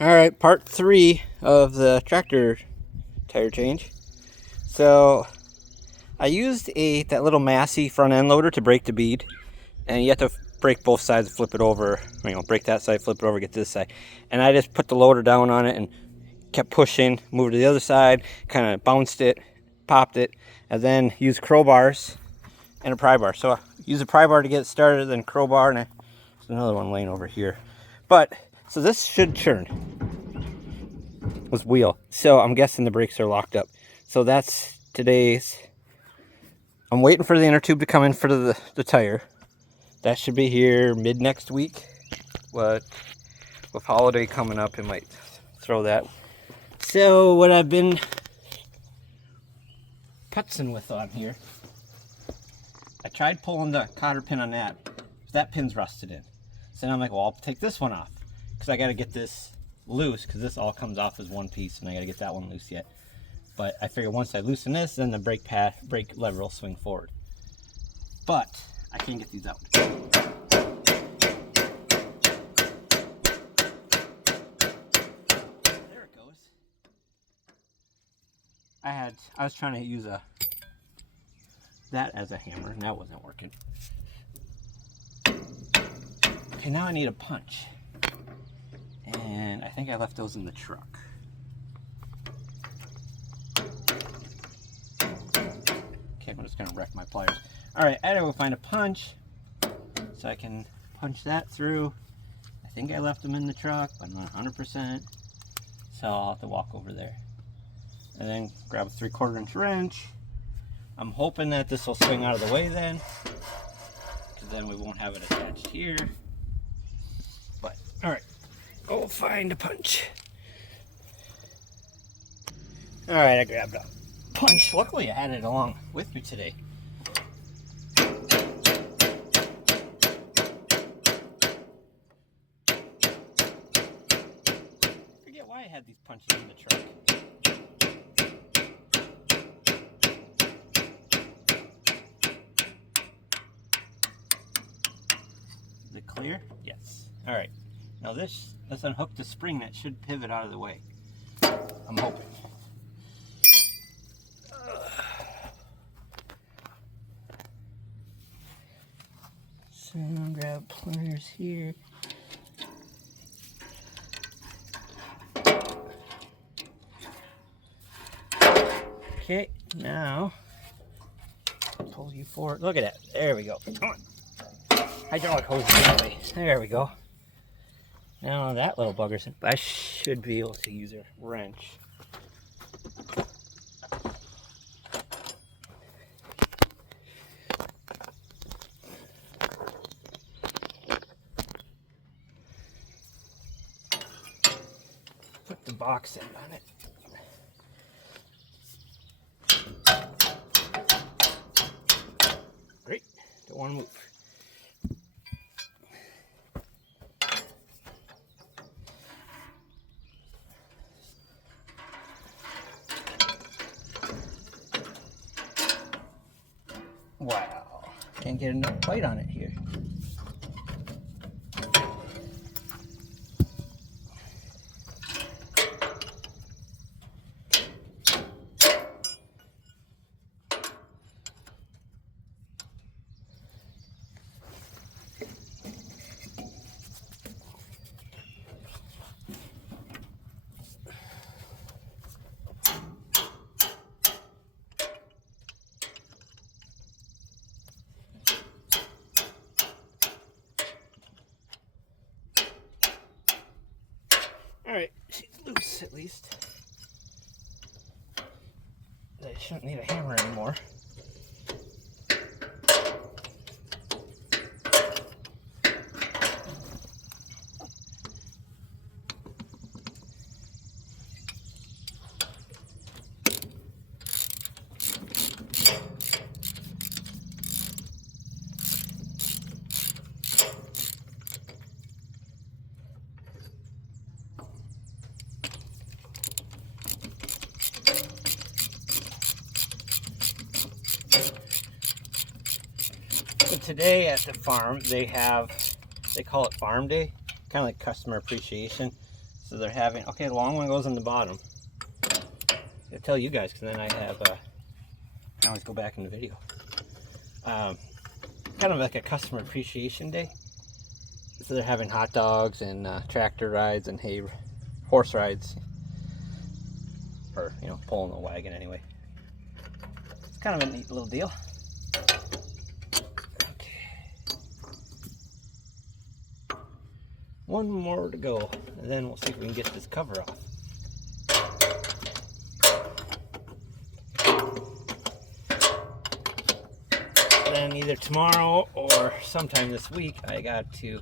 Alright, part 3 of the tractor tire change. So I used that little Massey front end loader to break the bead, and you have to break both sides, flip it over, break that side, flip it over, get to this side. And I just put the loader down on it and kept pushing, moved to the other side, kind of bounced it, popped it, and then used crowbars and a pry bar. So I use a pry bar to get it started, then crowbar, and there's another one laying over here. So this should churn. Was wheel. So I'm guessing the brakes are locked up. So that's today's. I'm waiting for the inner tube to come in for the tire. That should be here mid next week. With holiday coming up, it might throw that. So what I've been putzing with on here, I tried pulling the cotter pin on that. That pin's rusted in. So then I'm like, well, I'll take this one off because I got to get this loose, because this all comes off as one piece and I got to get that one loose yet. But I figure once I loosen this, then the brake lever will swing forward. But I can't get these out. There it goes. I was trying to use that as a hammer, and that wasn't working. Okay, now I need a punch. And I think I left those in the truck. Okay, I'm just gonna wreck my pliers. Alright, I gotta go find a punch so I can punch that through. I think I left them in the truck, but I'm not 100%. So I'll have to walk over there. And then grab a 3/4 inch wrench. I'm hoping that this will swing out of the way then, because then we won't have it attached here. But, alright. Go find a punch. Alright, I grabbed a punch. Luckily I had it along with me today. I forget why I had these punches in the truck. Is it clear? Yes. Alright. Now let's unhook the spring that should pivot out of the way. I'm hoping. So I'll grab pliers here. Okay, now pull you forward. Look at that. There we go. Come on. Hydraulic hose that way. There we go. Now that little bugger's in. I should be able to use a wrench. Put the box end on it. Great. Don't want to move. Wow, can't get enough bite on it here. Alright, she's loose at least. I shouldn't need a hammer anymore. So today at the farm, they call it Farm Day, kind of like customer appreciation. So they're having, okay, the long one goes on the bottom. I'll tell you guys, because then I have, I always go back in the video. Kind of like a customer appreciation day. So they're having hot dogs and tractor rides and horse rides. Or, you know, pulling the wagon anyway. It's kind of a neat little deal. One more to go, and then we'll see if we can get this cover off. Then either tomorrow or sometime this week, I got to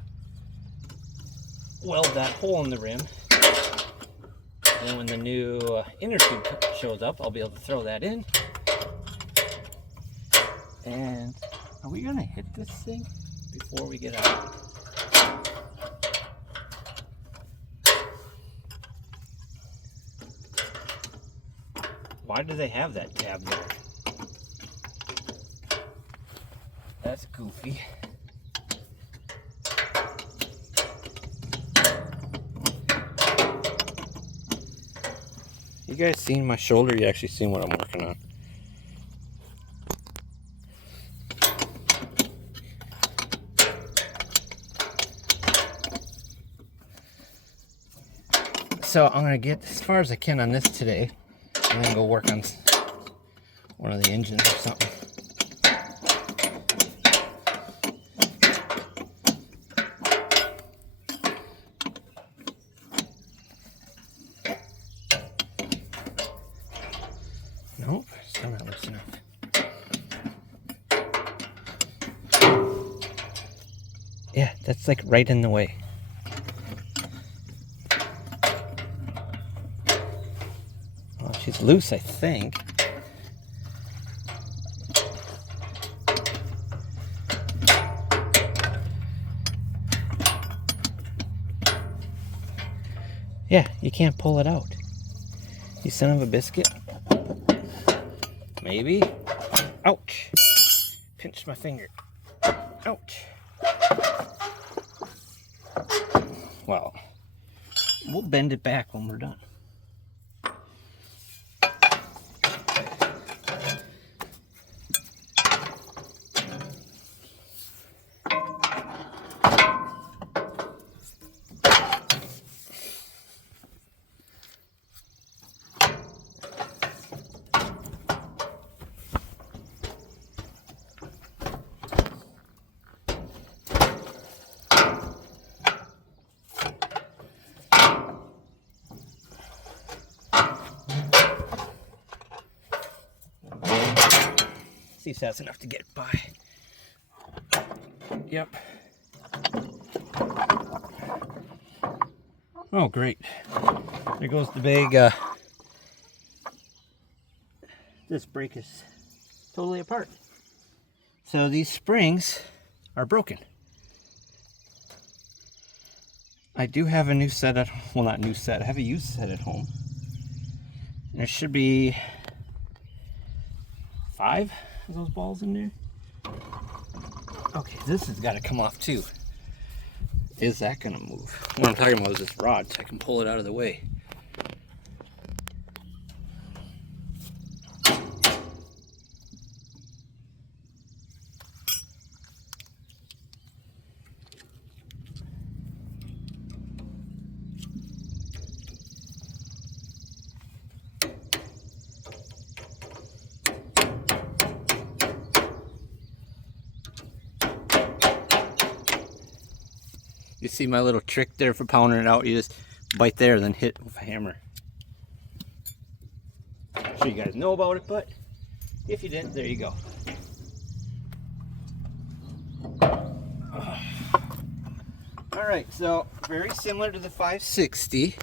weld that hole in the rim. And then when the new inner tube shows up, I'll be able to throw that in. And are we gonna hit this thing before we get out? Why do they have that tab there? That's goofy. You guys seen my shoulder? You actually seen what I'm working on. So I'm gonna get as far as I can on this today. I'm gonna go work on one of the engines or something. Nope, still not loose enough. Yeah, that's like right in the way. Well, she's loose, I think. Yeah, you can't pull it out. You son of a biscuit. Maybe. Ouch. Pinched my finger. Ouch. Well, we'll bend it back when we're done. See if that's enough to get it by. Yep. Oh, great. There goes the big, this brake is totally apart. So these springs are broken. I do have a new set at, well, not new set, I have a used set at home. There should be 5 of those balls in there. Okay, this has got to come off too. Is that gonna move? What I'm talking about is this rod, so I can pull it out of the way. You see my little trick there for pounding it out? You just bite there, then hit with a hammer. I'm sure you guys know about it, but if you didn't, there you go. Alright, so very similar to the 560.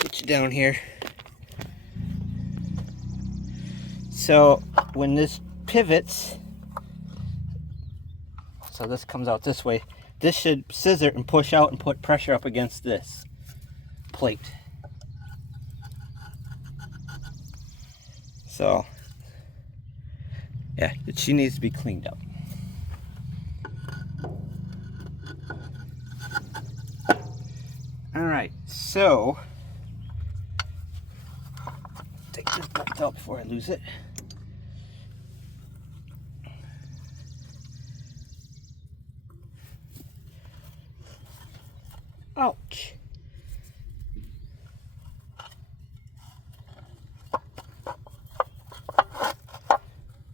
Get you down here. So when this pivots, so this comes out this way, this should scissor and push out and put pressure up against this plate. So, yeah, she needs to be cleaned up. All right, so take this bolt out before I lose it. Ouch.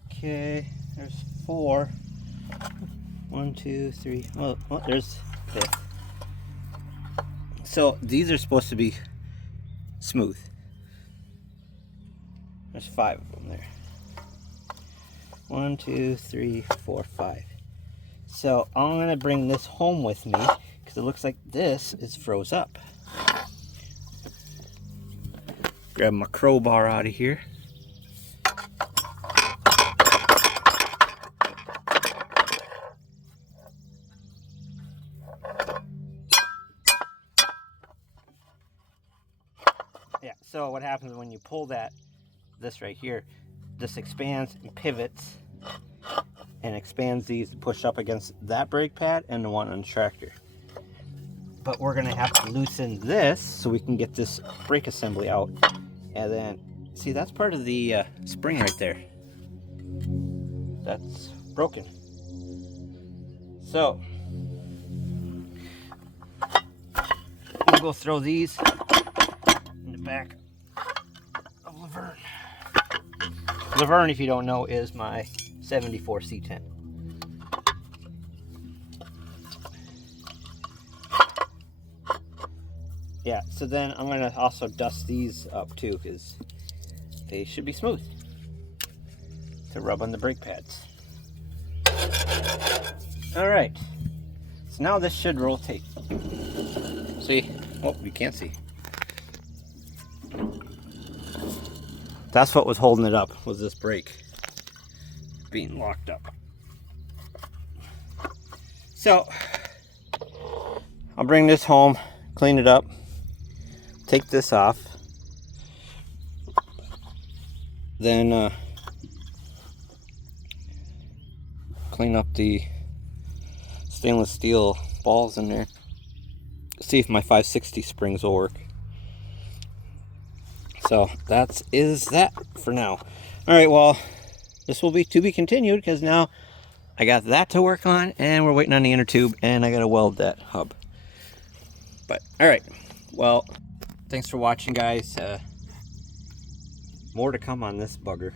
Okay, there's 4. 1, 2, 3. Well, there's 5th. So these are supposed to be smooth. There's 5 of them there. 1, 2, 3, 4, 5. So I'm gonna bring this home with me because it looks like this is froze up. Grab my crowbar out of here. Yeah, so what happens when you pull this right here, this expands and pivots and expands these to push up against that brake pad and the one on the tractor. But we're gonna have to loosen this so we can get this brake assembly out. And then, see, that's part of the spring right there. That's broken. So, we'll go throw these in the back of Laverne. Laverne, if you don't know, is my 74 C10. Yeah, so then I'm going to also dust these up too, because they should be smooth to rub on the brake pads. Alright, so now this should rotate. See? Oh, you can't see. That's what was holding it up, was this brake being locked up. So, I'll bring this home, clean it up, take this off, then clean up the stainless steel balls in there, see if my 560 springs will work. So that is that for now. All right, well, this will be to be continued because now I got that to work on and we're waiting on the inner tube and I got to weld that hub. But all right, well, thanks for watching, guys. More to come on this bugger.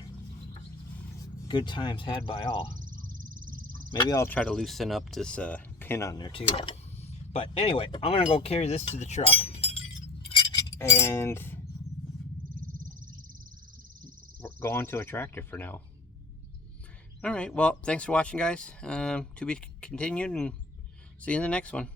Good times had by all. Maybe I'll try to loosen up this pin on there too. But anyway, I'm gonna go carry this to the truck and we're going to a tractor for now. All right, well, thanks for watching, guys. To be continued, and see you in the next one.